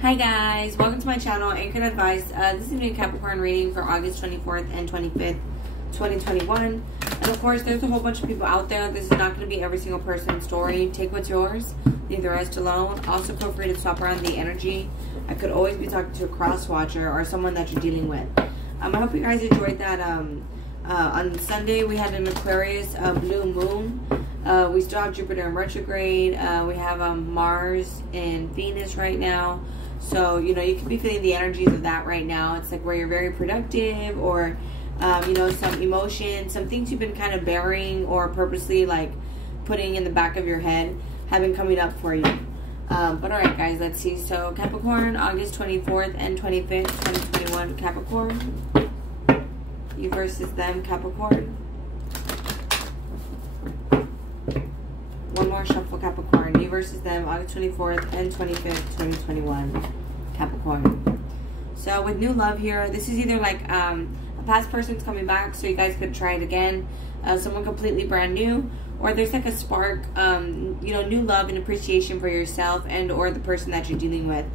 Hi guys, welcome to my channel, AnchoredAdvice. This is a new Capricorn reading for August 24th and 25th, 2021. And of course, there's a whole bunch of people out there. This is not going to be every single person's story. Take what's yours, leave the rest alone. Also, feel free to swap around the energy. I could always be talking to a cross-watcher or someone that you're dealing with. I hope you guys enjoyed that. On Sunday, we had an Aquarius blue moon. We still have Jupiter in retrograde. We have Mars and Venus right now. So, you know, you could be feeling the energies of that right now. It's like where you're very productive, or, you know, some emotion, some things you've been kind of burying or purposely like putting in the back of your head have been coming up for you. But all right, guys, let's see. So Capricorn, August 24th and 25th, 2021, Capricorn. You versus them, Capricorn. One more shuffle, Capricorn. You versus them, August 24th and 25th, 2021, Capricorn. So with new love here, this is either like a past person's coming back, so you guys could try it again. Someone completely brand new, or there's like a spark, you know, new love and appreciation for yourself and or the person that you're dealing with.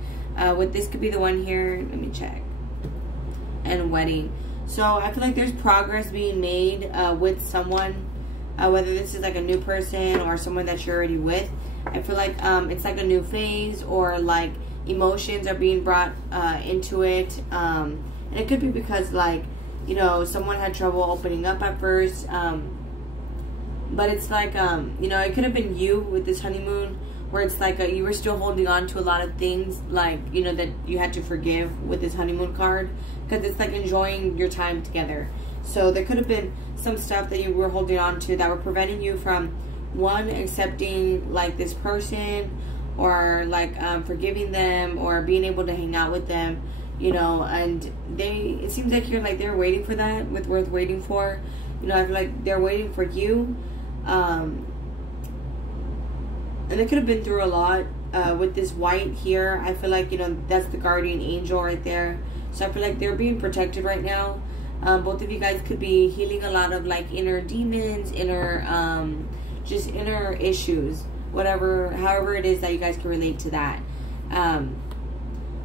With this could be the one here. Let me check. And wedding. So I feel like there's progress being made with someone. Whether this is like a new person or someone that you're already with, I feel like it's like a new phase, or like emotions are being brought into it. And it could be because, like, you know, someone had trouble opening up at first. But it's like, you know, it could have been you with this honeymoon, where it's like you were still holding on to a lot of things, like, you know, that you had to forgive with this honeymoon card, because it's like enjoying your time together. So there could have been some stuff that you were holding on to that were preventing you from, one, accepting like this person, or like forgiving them, or being able to hang out with them, you know. And it seems like they're waiting for that, with worth waiting for. You know, I feel like they're waiting for you. And they could have been through a lot. With this white here, I feel like, you know, that's the guardian angel right there. So I feel like they're being protected right now. Both of you guys could be healing a lot of like inner demons, just inner issues, however it is that you guys can relate to that.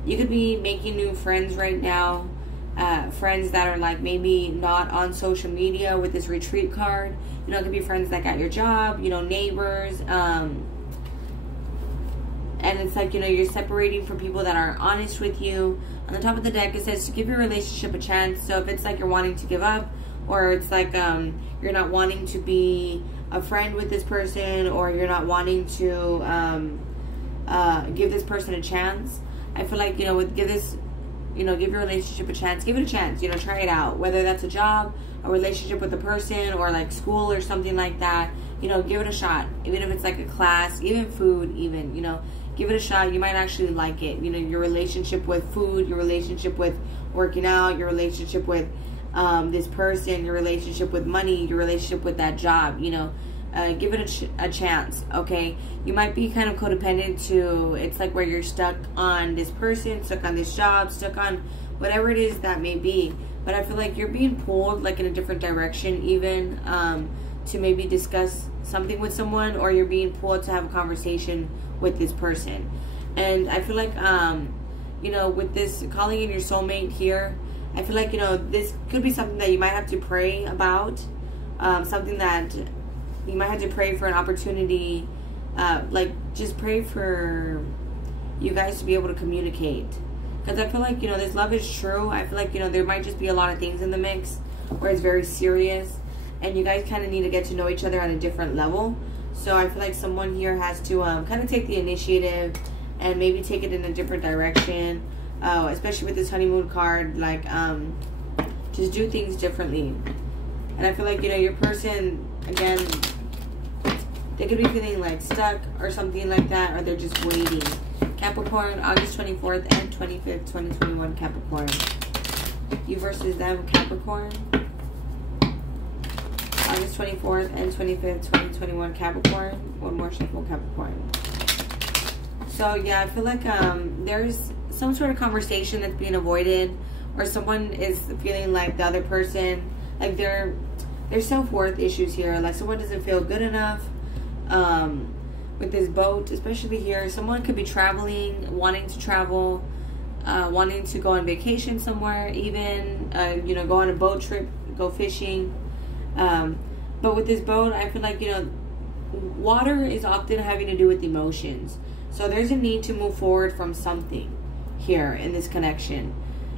You could be making new friends right now, friends that are like maybe not on social media with this retreat card. You know, it could be friends that got your job, you know, neighbors, and it's like, you know, you're separating from people that aren't honest with you. On the top of the deck, it says to give your relationship a chance. So if it's like you're wanting to give up, or it's like you're not wanting to be a friend with this person, or you're not wanting to give this person a chance, I feel like, you know, give your relationship a chance. Give it a chance. You know, try it out. Whether that's a job, a relationship with a person, or like school or something like that. You know, give it a shot. Even if it's like a class, even food, even, you know, give it a shot. You might actually like it. You know, your relationship with food, your relationship with working out, your relationship with this person, your relationship with money, your relationship with that job, you know. Give it a chance, okay? You might be kind of codependent to, it's like where you're stuck on this person, stuck on this job, stuck on whatever it is that may be. But I feel like you're being pulled like in a different direction, even to maybe discuss something with someone, or you're being pulled to have a conversation with this person. And I feel like, you know, with this calling in your soulmate here, I feel like, you know, this could be something that you might have to pray about, something that you might have to pray for, an opportunity, like just pray for you guys to be able to communicate. Because I feel like, you know, this love is true. I feel like, you know, there might just be a lot of things in the mix where it's very serious, and you guys kind of need to get to know each other at a different level. So I feel like someone here has to kind of take the initiative and maybe take it in a different direction, especially with this honeymoon card, like just do things differently. And I feel like, you know, your person, again, they could be feeling like stuck or something like that, or they're just waiting. Capricorn, August 24th and 25th, 2021, Capricorn. You versus them, Capricorn. August 24th and 25th, 2021, Capricorn. One more shuffle, Capricorn. So yeah, I feel like there's some sort of conversation that's being avoided, or someone is feeling like the other person, like there's self-worth issues here. Like someone doesn't feel good enough, with this boat, especially here, someone could be traveling, wanting to travel, wanting to go on vacation somewhere, even, you know, go on a boat trip, go fishing. But with this boat, I feel like, you know, water is often having to do with emotions. So there's a need to move forward from something here in this connection.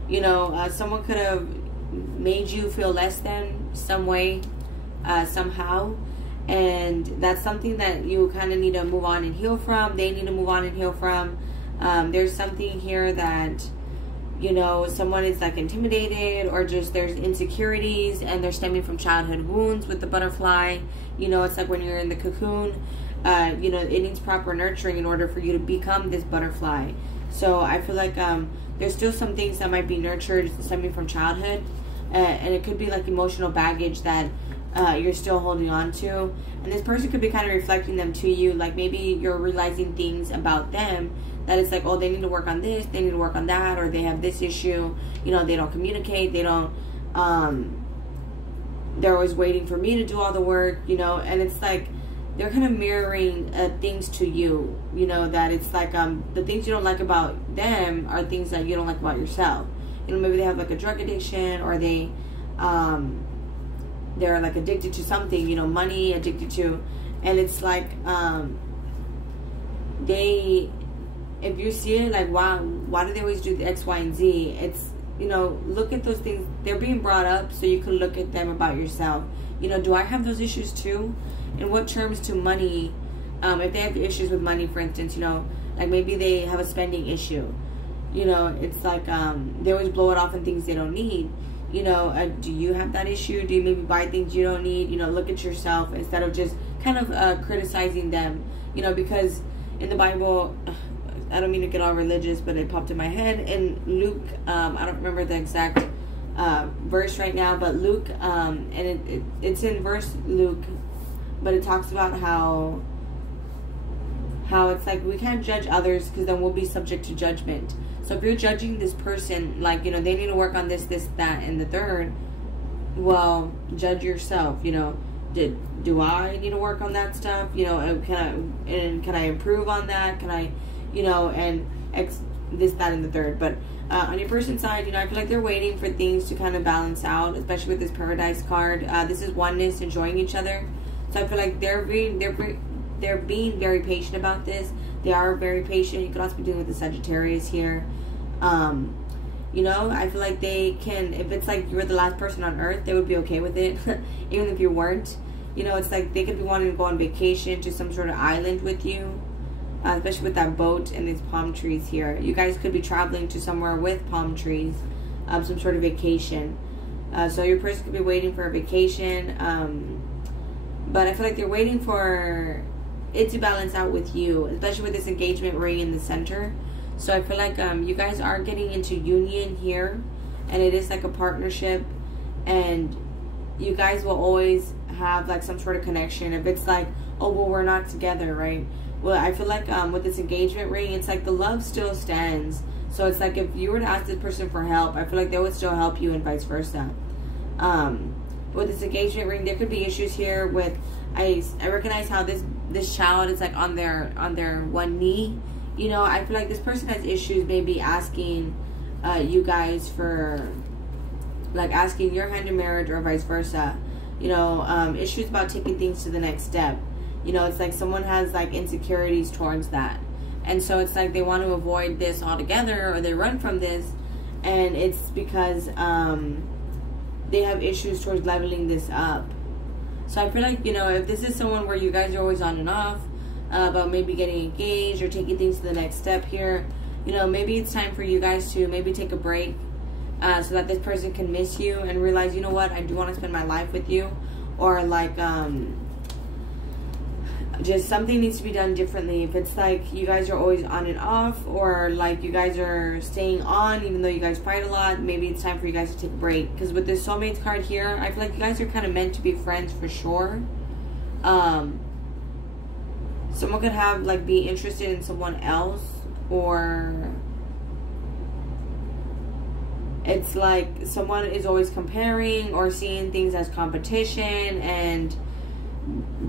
You know, someone could have made you feel less than some way, somehow. And that's something that you kind of need to move on and heal from. They need to move on and heal from. There's something here that, you know, someone is like intimidated, or just there's insecurities and they're stemming from childhood wounds with the butterfly. You know, it's like when you're in the cocoon, you know, it needs proper nurturing in order for you to become this butterfly. So I feel like there's still some things that might be nurtured stemming from childhood. And it could be like emotional baggage that you're still holding on to. And this person could be kind of reflecting them to you. Like maybe you're realizing things about them that it's like, oh, they need to work on this, they need to work on that, or they have this issue. You know, they don't communicate, they don't, they're always waiting for me to do all the work, you know. And it's like they're kind of mirroring things to you, you know, that it's like the things you don't like about them are things that you don't like about yourself. You know, maybe they have like a drug addiction, or they're like addicted to something, you know, money, addicted to, and it's like if you see it like, wow, why do they always do the X, Y, and Z? It's, you know, look at those things. They're being brought up so you can look at them about yourself. You know, do I have those issues too? In what terms to money? If they have issues with money, for instance, you know, like maybe they have a spending issue. You know, it's like they always blow it off on things they don't need. You know, do you have that issue? Do you maybe buy things you don't need? You know, look at yourself instead of just kind of criticizing them. You know, because in the Bible, I don't mean to get all religious, but it popped in my head. In Luke, I don't remember the exact verse right now, but Luke, and it's in verse Luke, but it talks about how it's like we can't judge others because then we'll be subject to judgment. So if you're judging this person, like, you know, they need to work on this, that, and the third, well, judge yourself. You know, do I need to work on that stuff? You know, can I improve on that? Can I, you know, and this, that, and the third. But on your person's side, you know, I feel like they're waiting for things to kind of balance out, especially with this Paradise card. This is oneness, enjoying each other. So I feel like they're being very patient about this. They are very patient. You could also be dealing with the Sagittarius here. You know, I feel like they can, if it's like you were the last person on earth, they would be okay with it, even if you weren't. You know, it's like they could be wanting to go on vacation to some sort of island with you, especially with that boat and these palm trees here. You guys could be traveling to somewhere with palm trees, some sort of vacation. So your person could be waiting for a vacation, but I feel like they're waiting for it to balance out with you, especially with this engagement ring in the center. So I feel like you guys are getting into union here, and it is like a partnership, and you guys will always have like some sort of connection. If it's like, oh, well, we're not together, right? Well, I feel like with this engagement ring, it's like the love still stands. So it's like if you were to ask this person for help, I feel like they would still help you, and vice versa. With this engagement ring, there could be issues here with, I recognize how this child is like on their one knee. You know, I feel like this person has issues maybe asking you guys for, like, asking your hand in marriage, or vice versa. You know, issues about taking things to the next step. You know, it's like someone has like insecurities towards that, and so it's like they want to avoid this altogether, or they run from this, and it's because they have issues towards leveling this up. So I feel like, you know, if this is someone where you guys are always on and off about maybe getting engaged or taking things to the next step here, you know, maybe it's time for you guys to maybe take a break so that this person can miss you and realize, you know what, I do want to spend my life with you, or like just something needs to be done differently. If it's like you guys are always on and off, or like you guys are staying on even though you guys fight a lot, maybe it's time for you guys to take a break. Because with this soulmates card here, I feel like you guys are kind of meant to be friends for sure. Someone could have like be interested in someone else, or it's like someone is always comparing or seeing things as competition, and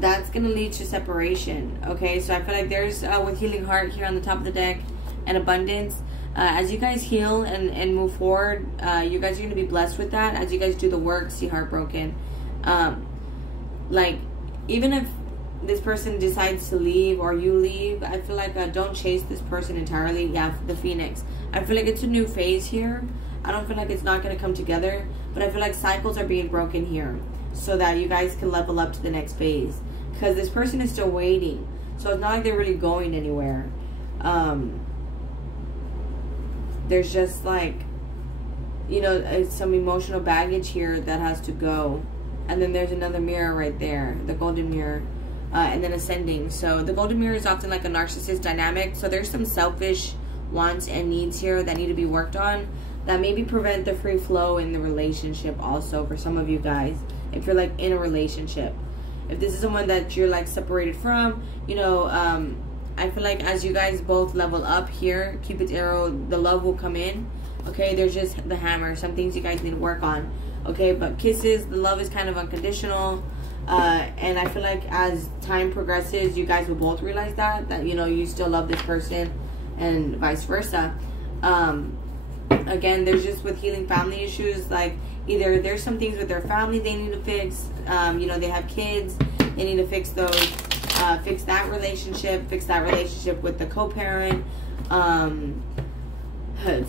that's going to lead to separation. Okay, so I feel like there's with healing heart here on the top of the deck and abundance. As you guys heal and move forward, you guys are going to be blessed with that. As you guys do the work, see heartbroken. Like, even if this person decides to leave or you leave, I feel like don't chase this person entirely. Yeah, the Phoenix. I feel like it's a new phase here. I don't feel like it's not going to come together, but I feel like cycles are being broken here so that you guys can level up to the next phase. Because this person is still waiting. So it's not like they're really going anywhere. There's just like, you know, some emotional baggage here that has to go. And then there's another mirror right there, the golden mirror, and then ascending. So the golden mirror is often like a narcissist dynamic. So there's some selfish wants and needs here that need to be worked on that maybe prevent the free flow in the relationship also for some of you guys. If you're like in a relationship, if this is someone that you're like separated from, you know, I feel like as you guys both level up here, Cupid's arrow, the love will come in. Okay, there's just the hammer, some things you guys need to work on. Okay, but kisses, the love is kind of unconditional. And I feel like as time progresses, you guys will both realize that, you know, you still love this person and vice versa. Again, there's just with healing family issues, like either there's some things with their family they need to fix. You know, they have kids, they need to fix those. Fix that relationship with the co-parent,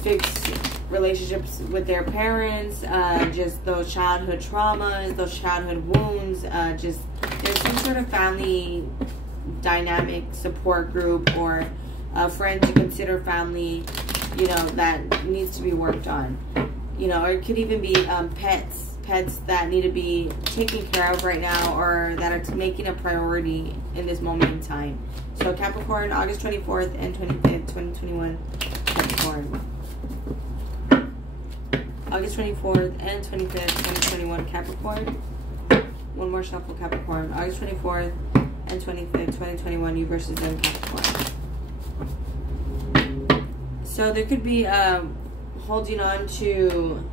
fix relationships with their parents, just those childhood traumas, those childhood wounds, just there's some sort of family dynamic support group or friends you consider family, you know, that needs to be worked on. You know, or it could even be pets that need to be taken care of right now or that are making a priority in this moment in time. So Capricorn, August 24th and 25th, 2021, Capricorn. August 24th and 25th, 2021, Capricorn. One more shuffle, Capricorn. August 24th and 25th, 2021, you versus them, Capricorn. So there could be holding on to,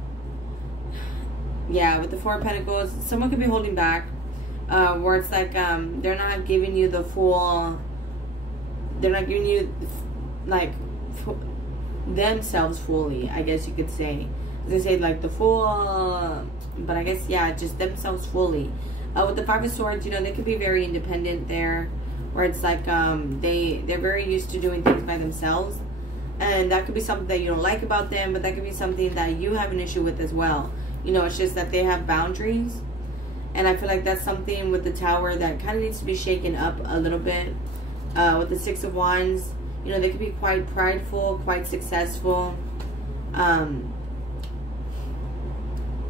yeah, with the Four of Pentacles, someone could be holding back, where it's like they're not giving you the full, they're not giving you like themselves fully, I guess you could say. They say like the full, but I guess, yeah, just themselves fully. With the Five of Swords, you know, they could be very independent there, where it's like they're very used to doing things by themselves. And that could be something that you don't like about them, but that could be something that you have an issue with as well. You know, it's just that they have boundaries. And I feel like that's something with the Tower that kind of needs to be shaken up a little bit. With the Six of Wands, you know, they could be quite prideful, quite successful.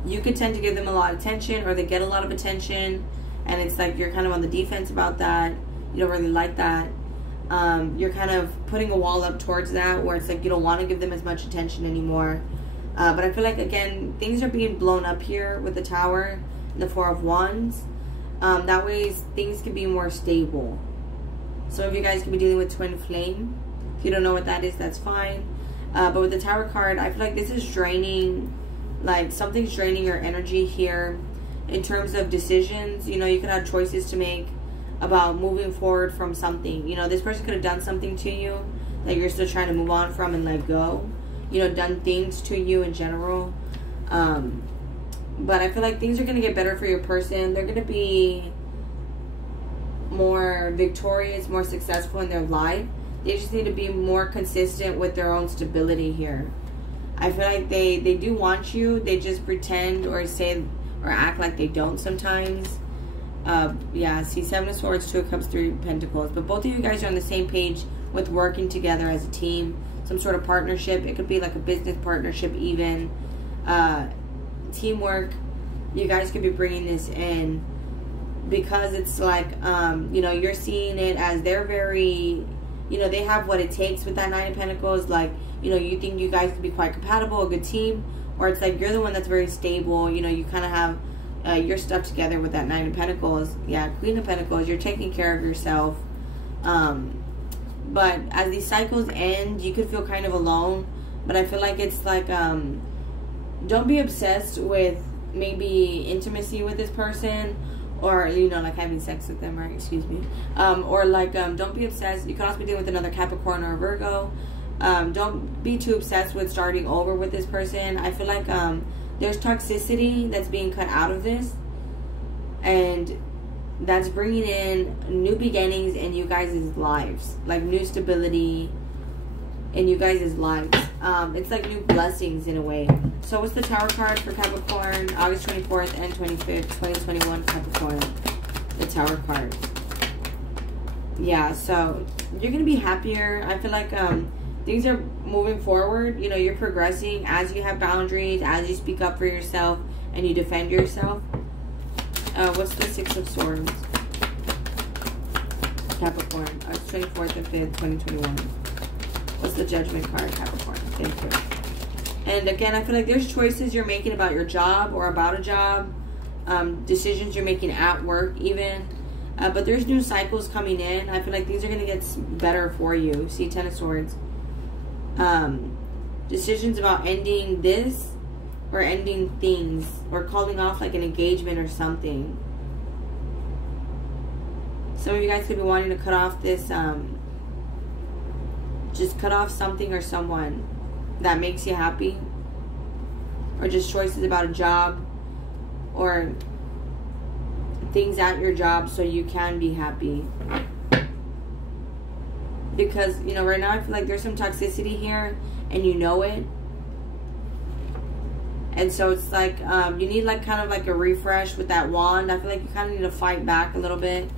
You could tend to give them a lot of attention, or they get a lot of attention. And it's like you're kind of on the defense about that. You don't really like that. You're kind of putting a wall up towards that, where it's like you don't want to give them as much attention anymore. But I feel like, again, things are being blown up here with the Tower and the Four of Wands. That way things can be more stable. Some of you guys could be dealing with twin flame. If you don't know what that is, that's fine. But with the Tower card, I feel like this is draining, like something's draining your energy here in terms of decisions. You know, you could have choices to make about moving forward from something. You know, this person could have done something to you that you're still trying to move on from and let go. You know, done things to you in general. But I feel like things are going to get better for your person. They're going to be more victorious, more successful in their life. They just need to be more consistent with their own stability here. I feel like they do want you. They just pretend or say or act like they don't sometimes. Yeah, see, Seven of Swords, Two of Cups, Three of Pentacles. But both of you guys are on the same page with working together as a team. Some sort of partnership. It could be like a business partnership even. Teamwork. You guys could be bringing this in because it's like, you know, you're seeing it as they're very, you know, they have what it takes with that Nine of Pentacles. Like, you know, you think you guys could be quite compatible, a good team. Or it's like you're the one that's very stable. You know, you kind of have your stuff together with that Nine of Pentacles. Yeah, Queen of Pentacles. You're taking care of yourself. But as these cycles end, you could feel kind of alone. But I feel like it's like, don't be obsessed with maybe intimacy with this person or, you know, like having sex with them, right? Excuse me. Or like, don't be obsessed. You could also be dealing with another Capricorn or Virgo. Don't be too obsessed with starting over with this person. I feel like there's toxicity that's being cut out of this, and that's bringing in new beginnings in you guys' lives, like new stability in you guys' lives. It's like new blessings in a way. So what's the Tower card for Capricorn, August 24th and 25th, 2021, Capricorn? The Tower card. Yeah, so you're going to be happier. I feel like things are moving forward. You know, you're progressing as you have boundaries, as you speak up for yourself and you defend yourself. What's the Six of Swords? Capricorn, August 24th and 5th, 2021. What's the Judgment card, Capricorn? Thank you. And again, I feel like there's choices you're making about your job or about a job. Decisions you're making at work even. But there's new cycles coming in. I feel like things are going to get better for you. See, Ten of Swords. Decisions about ending this or ending things or calling off like an engagement or something. Some of you guys could be wanting to cut off this, just cut off something or someone that makes you happy, or just choices about a job or things at your job so you can be happy. Because, you know, right now I feel like there's some toxicity here and you know it. And so it's like, you need like kind of like a refresh with that wand. I feel like you kind of need to fight back a little bit.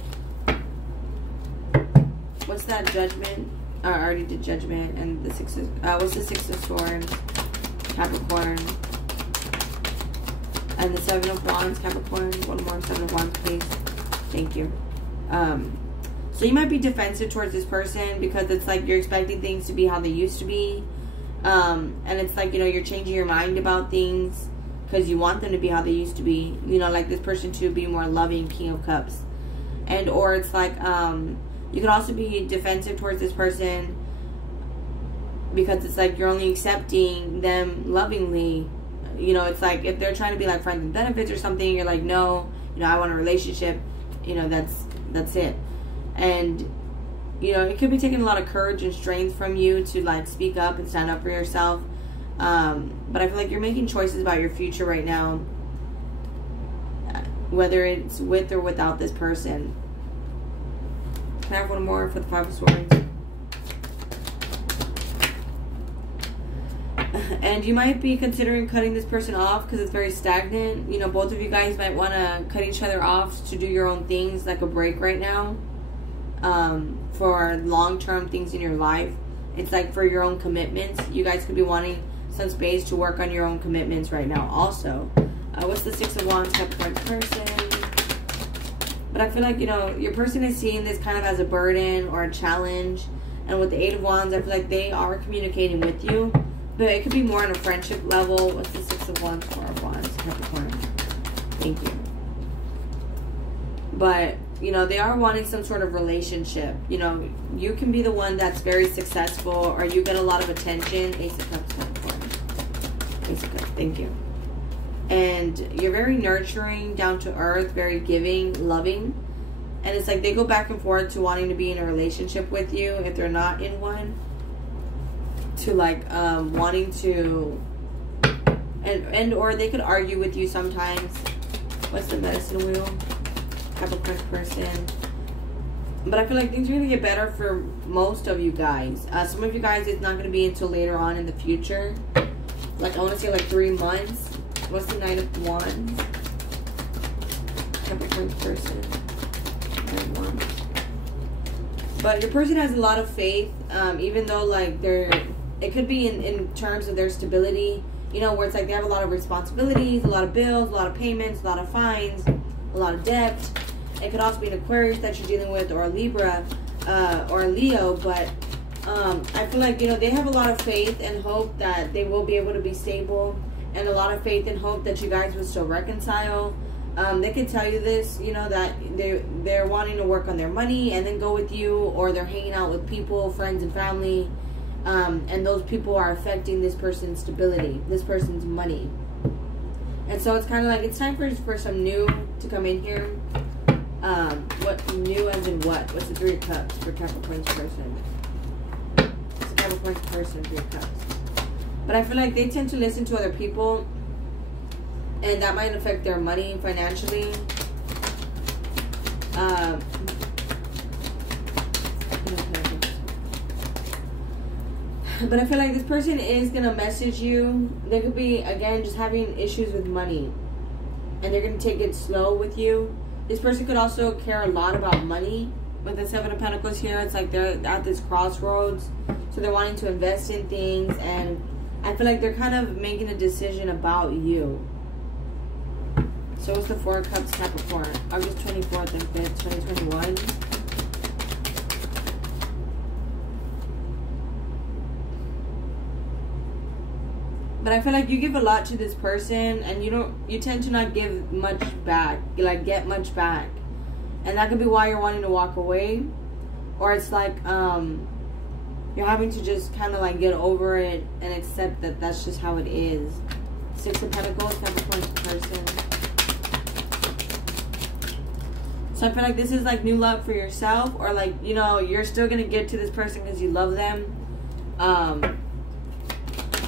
What's that Judgment? I already did Judgment. And the Six of, what's the Six of Swords? Capricorn. And the Seven of Wands, Capricorn. One more Seven of Wands, please. Thank you. So you might be defensive towards this person because it's like you're expecting things to be how they used to be. And it's like, you know, you're changing your mind about things because you want them to be how they used to be. You know, like this person to be more loving, King of Cups. And or it's like, you could also be defensive towards this person because it's like you're only accepting them lovingly. You know, it's like if they're trying to be like friends with benefits or something, you're like, no, you know, I want a relationship. You know, that's it. And, you know, it could be taking a lot of courage and strength from you to like speak up and stand up for yourself. But I feel like you're making choices about your future right now, whether it's with or without this person. Can I have one more for the Five of Swords? And you might be considering cutting this person off because it's very stagnant. You know, both of you guys might want to cut each other off to do your own things, like a break right now. For long-term things in your life. It's like for your own commitments. You guys could be wanting some space to work on your own commitments right now also. What's the Six of Wands, Capricorn person? But I feel like, you know, your person is seeing this kind of as a burden or a challenge. And with the Eight of Wands, I feel like they are communicating with you. But it could be more on a friendship level. What's the Six of Wands, Four of Wands, Capricorn? Thank you. But, you know, they are wanting some sort of relationship. You know, you can be the one that's very successful or you get a lot of attention. Ace of Cups, Capricorn. Ace of Cups, thank you. And you're very nurturing, down to earth, very giving, loving. And it's like they go back and forth to wanting to be in a relationship with you if they're not in one. To like wanting to, and or they could argue with you sometimes. What's the Medicine Wheel? Capricorn person. But I feel like things are going to get better for most of you guys. Some of you guys, it's not going to be until later on in the future. Like, I want to say like 3 months. What's the Knight of Wands? Capricorn person. Knight of Wands. But your person has a lot of faith. Even though like it could be in terms of their stability. You know, where it's like they have a lot of responsibilities, a lot of bills, a lot of payments, a lot of fines, a lot of debt. It could also be an Aquarius that you're dealing with, or a Libra, or a Leo. But I feel like, you know, they have a lot of faith and hope that they will be able to be stable, and a lot of faith and hope that you guys will still reconcile. They could tell you this, you know, that they're wanting to work on their money and then go with you, or they're hanging out with people, friends and family, and those people are affecting this person's stability, this person's money. And so it's kind of like it's time for some new to come in here. What new as in what? What's the Three of Cups for Capricorn's person? What's the Capricorn's person, Three of Cups? But I feel like they tend to listen to other people, and that might affect their money financially. But I feel like this person is going to message you. They could be, again, just having issues with money. And they're going to take it slow with you. This person could also care a lot about money. With the Seven of Pentacles here, it's like they're at this crossroads. So they're wanting to invest in things. And I feel like they're kind of making a decision about you. So what's the Four of Cups, Capricorn? August 24th and 5th, 2021. But I feel like you give a lot to this person, and you tend to not give much back, like get much back. And that could be why you're wanting to walk away. Or it's like you're having to just kind of like get over it and accept that that's just how it is. Six of Pentacles, Capricorn's person. So I feel like this is like new love for yourself, or like, you're still going to get to this person because you love them.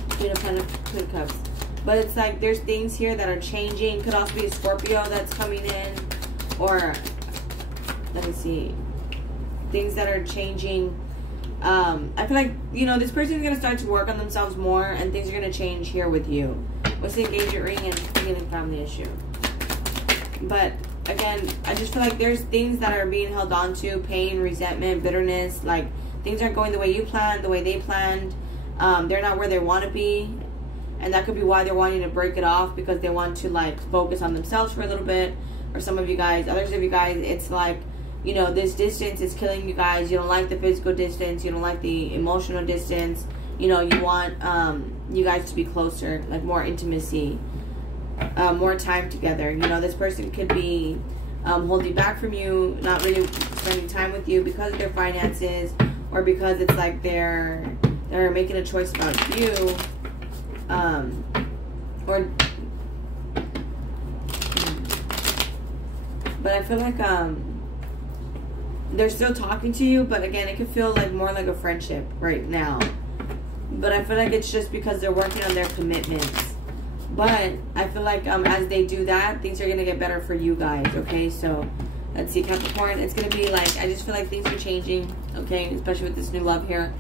Queen of Cups. But it's like there's things here that are changing. Could also be a Scorpio that's coming in. Or, let me see. Things that are changing. I feel like, this person is going to start to work on themselves more, and things are going to change here with you. What's the engagement ring and healing family issue? But, again, I just feel like there's things that are being held on to. Pain, resentment, bitterness. Like, things aren't going the way you planned, the way they planned. They're not where they want to be, and that could be why they're wanting to break it off, because they want to like focus on themselves for a little bit. Or some of you guys, others of you guys, it's like, this distance is killing you guys. You don't like the physical distance, you don't like the emotional distance. You want you guys to be closer, like more intimacy, more time together. This person could be holding back from you, not really spending time with you because of their finances, or because it's like they're making a choice about you, but I feel like they're still talking to you, but again, it could feel like more like a friendship right now. But I feel like it's just because they're working on their commitments. But I feel like as they do that, things are gonna get better for you guys. Okay, so let's see, Capricorn. It's gonna be like, I just feel like things are changing. Okay, especially with this new love here.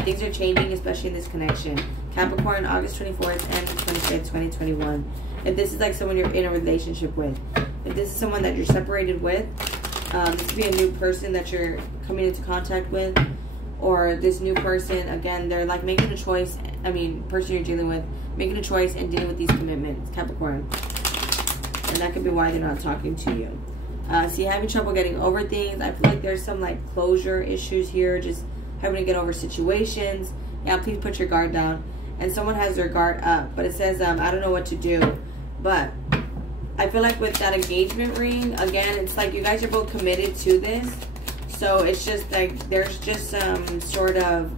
Things are changing, especially in this connection. Capricorn, August 24th and 25th, 2021. If this is like someone you're in a relationship with. If this is someone that you're separated with. This could be a new person that you're coming into contact with. Or this new person, again, they're like making a choice. Person you're dealing with. Making a choice and dealing with these commitments. Capricorn. And that could be why they're not talking to you. So you're having trouble getting over things. I feel like there's some like closure issues here. Just having to get over situations. Yeah, please put your guard down. And someone has their guard up. But it says, I don't know what to do. But I feel like with that engagement ring, again, it's like you guys are both committed to this. So it's just like there's just some sort of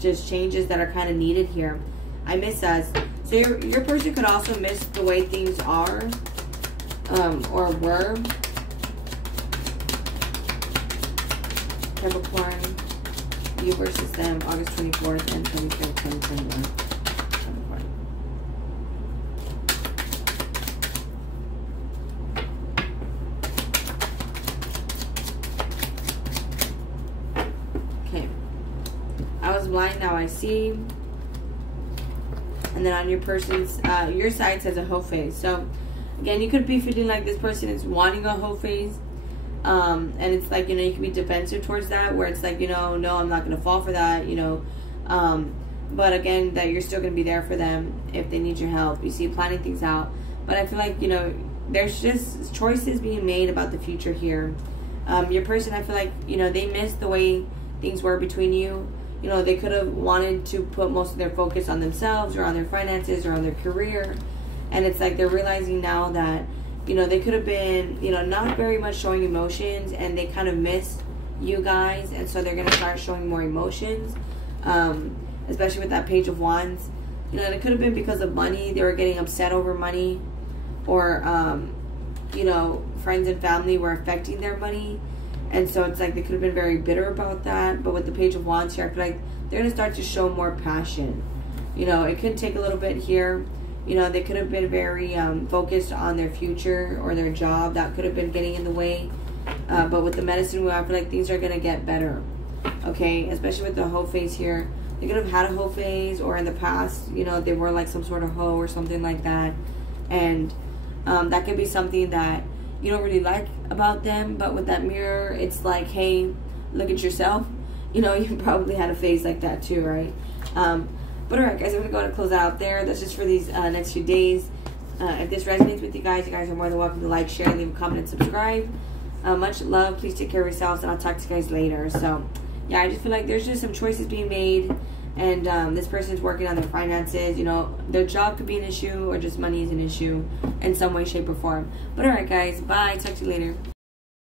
just changes that are kind of needed here. I miss us. So your person could also miss the way things are or were. Capricorn. You versus them, August 24th and 25th, 2021. Okay. I was blind, now I see. And then on your person's, your side says a hoe phase. So, again, you could be feeling like this person is wanting a hoe phase. And it's like, you can be defensive towards that, where it's like, no, I'm not going to fall for that, but again, that you're still going to be there for them if they need your help. You see, planning things out. But I feel like, there's just choices being made about the future here. Your person, I feel like, they missed the way things were between you. They could have wanted to put most of their focus on themselves or on their finances or on their career. And it's like they're realizing now that, they could have been, not very much showing emotions, and they kind of missed you guys. And so they're going to start showing more emotions, especially with that Page of Wands. And it could have been because of money. They were getting upset over money, or you know, friends and family were affecting their money. And so it's like they could have been very bitter about that. But with the Page of Wands here, I feel like they're going to start to show more passion. You know, it could take a little bit here. You know, they could have been very focused on their future or their job. That could have been getting in the way. But with the Medicine Wheel, I feel like things are going to get better. Okay, especially with the hoe phase here. They could have had a hoe phase, or in the past, you know, they were like some sort of hoe or something like that. And that could be something that you don't really like about them. But with that mirror, it's like, hey, look at yourself. You know, you probably had a phase like that too, right? But alright, guys, I'm going to go ahead and close out there. That's just for these next few days. If this resonates with you guys are more than welcome to like, share, leave a comment, and subscribe. Much love. Please take care of yourselves, and I'll talk to you guys later. So, yeah, I just feel like there's just some choices being made, and this person's working on their finances. You know, their job could be an issue, or just money is an issue in some way, shape, or form. But alright, guys, bye. Talk to you later.